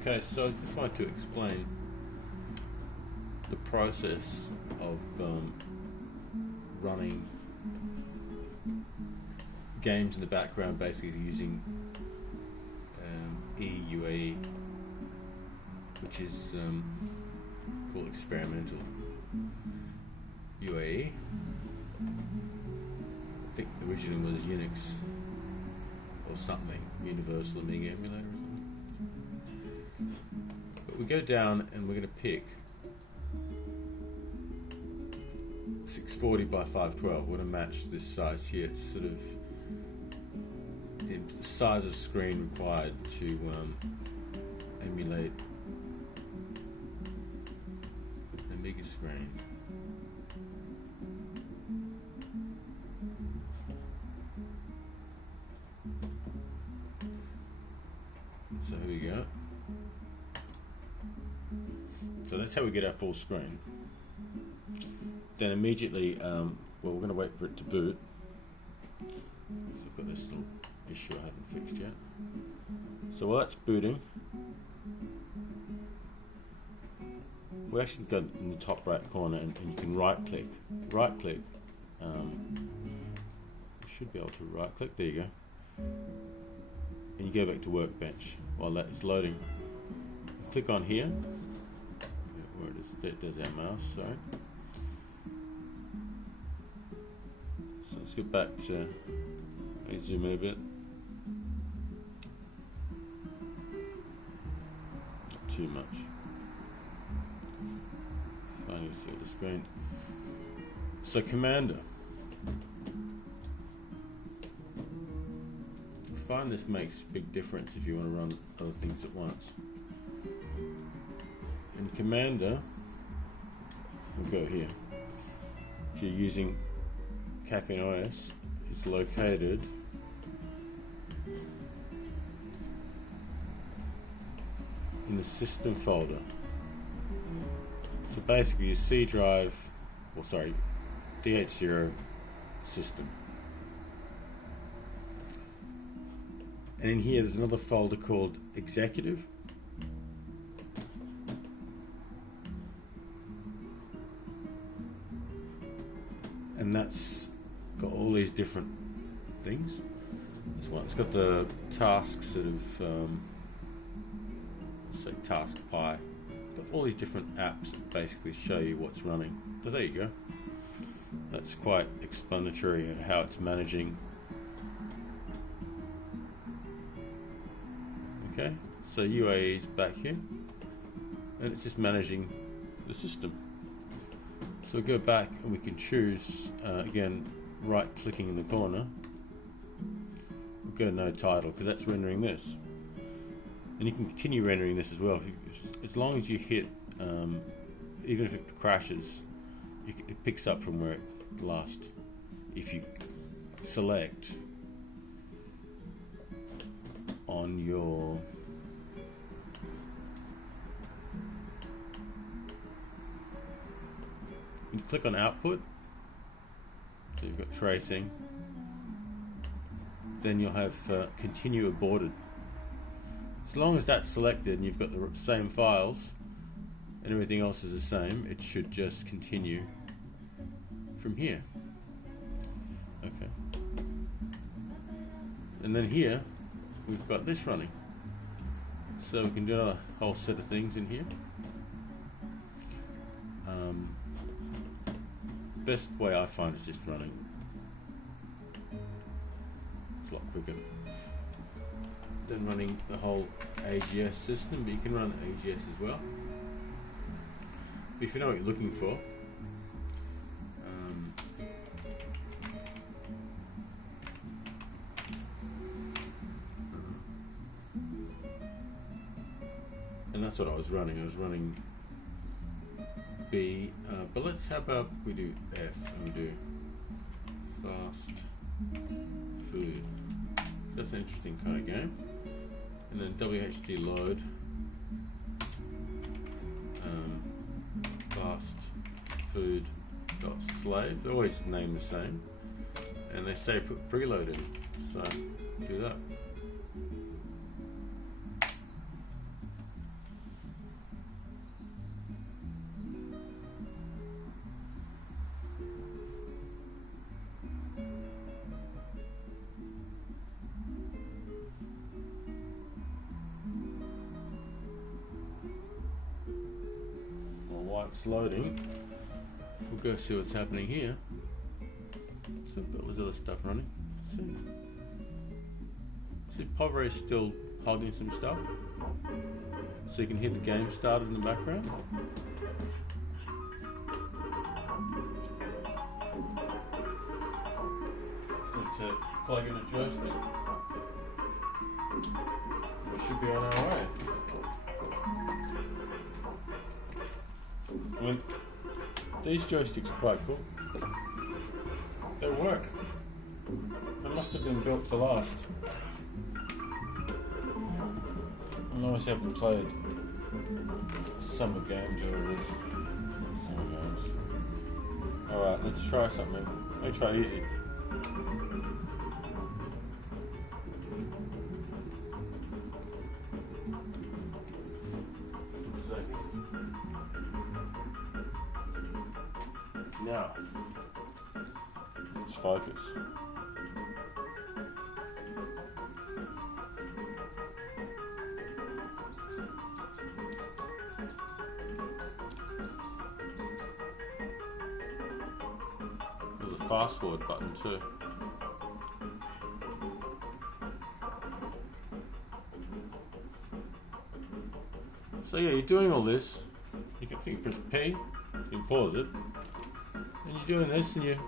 Okay, so I just wanted to explain the process of running games in the background, basically using EUAE, which is called experimental UAE. I think originally was Unix or something, Universal Amiga Emulator or something. But we go down and we're going to pick 640 by 512. We're going to match this size here. It's sort of the size of screen required to emulate an Amiga screen. So here we go. So that's how we get our full screen. Then immediately, well, we're going to wait for it to boot. So I've got this little issue I haven't fixed yet. So while that's booting, we actually go in the top right corner and you can right click. You should be able to right click, there you go. And you go back to Workbench while that is loading. Click on here, where it is, there's our mouse, sorry. So let's get back to, let me zoom in a bit. Not too much. Finally see the screen. So Commander. I find this makes a big difference if you want to run other things at once. In Commander, we'll go here. If you're using Caffeine OS, it's located in the system folder. So basically your C drive, or sorry, DH0 system. And in here there's another folder called Executive. And that's got all these different things. This one, it's got the tasks sort of, say task pie. But all these different apps that basically show you what's running. So there you go. That's quite explanatory of how it's managing. Okay, so UAE is back here, and it's just managing the system. So we go back and we can choose, again, right clicking in the corner. We'll go no title, because that's rendering this. And you can continue rendering this as well. As long as you hit, even if it crashes, it picks up from where it last. If you select on your you click on output, so you've got tracing, then you'll have continue aborted. As long as that's selected and you've got the same files and everything else is the same, it should just continue from here. Okay. And then here we've got this running. So we can do a whole set of things in here. Best way I find is just running. It's a lot quicker than running the whole AGS system, but you can run AGS as well. But if you know what you're looking for, and that's what I was running. I was running B, but how about we do F and we do fast food. That's an interesting kind of game. And then WHD load, fast food dot slave. They always name the same, and they say put preload in. So do that. it's loading, we'll go see what's happening here. So we've got this other stuff running. See, Povre's still holding some stuff. So you can hear the game started in the background. So to plug in a joystick. We should be on our way. I mean, these joysticks are quite cool. They work. They must have been built to last. I obviously haven't played summer games or it is. Summer games. Alright, let's try something. Let me try easy. Now, let's focus. There's a fast forward button too. So yeah, you're doing all this. You can press P, you can pause it. And you're doing this and you've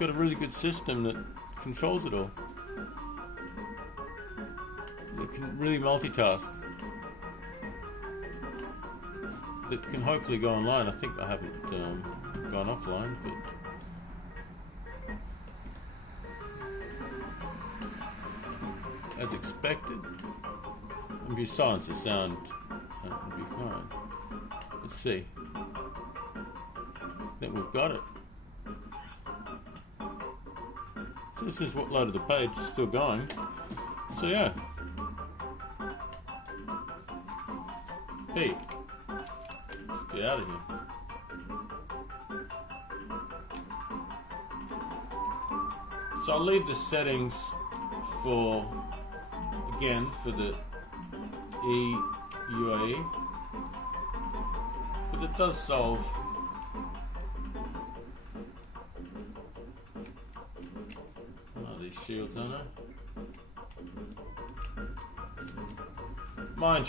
got a really good system that controls it all. That can really multitask. That can hopefully go online. I think I haven't gone offline, but as expected. And if you silence the sound, it'll be fine. Let's see. I think we've got it. So this is what loaded the page, it's still going. So yeah. Hey, let's get out of here. So I'll leave the settings for, again, for the EUAE, but it does solve these shields, aren't they? Mind you,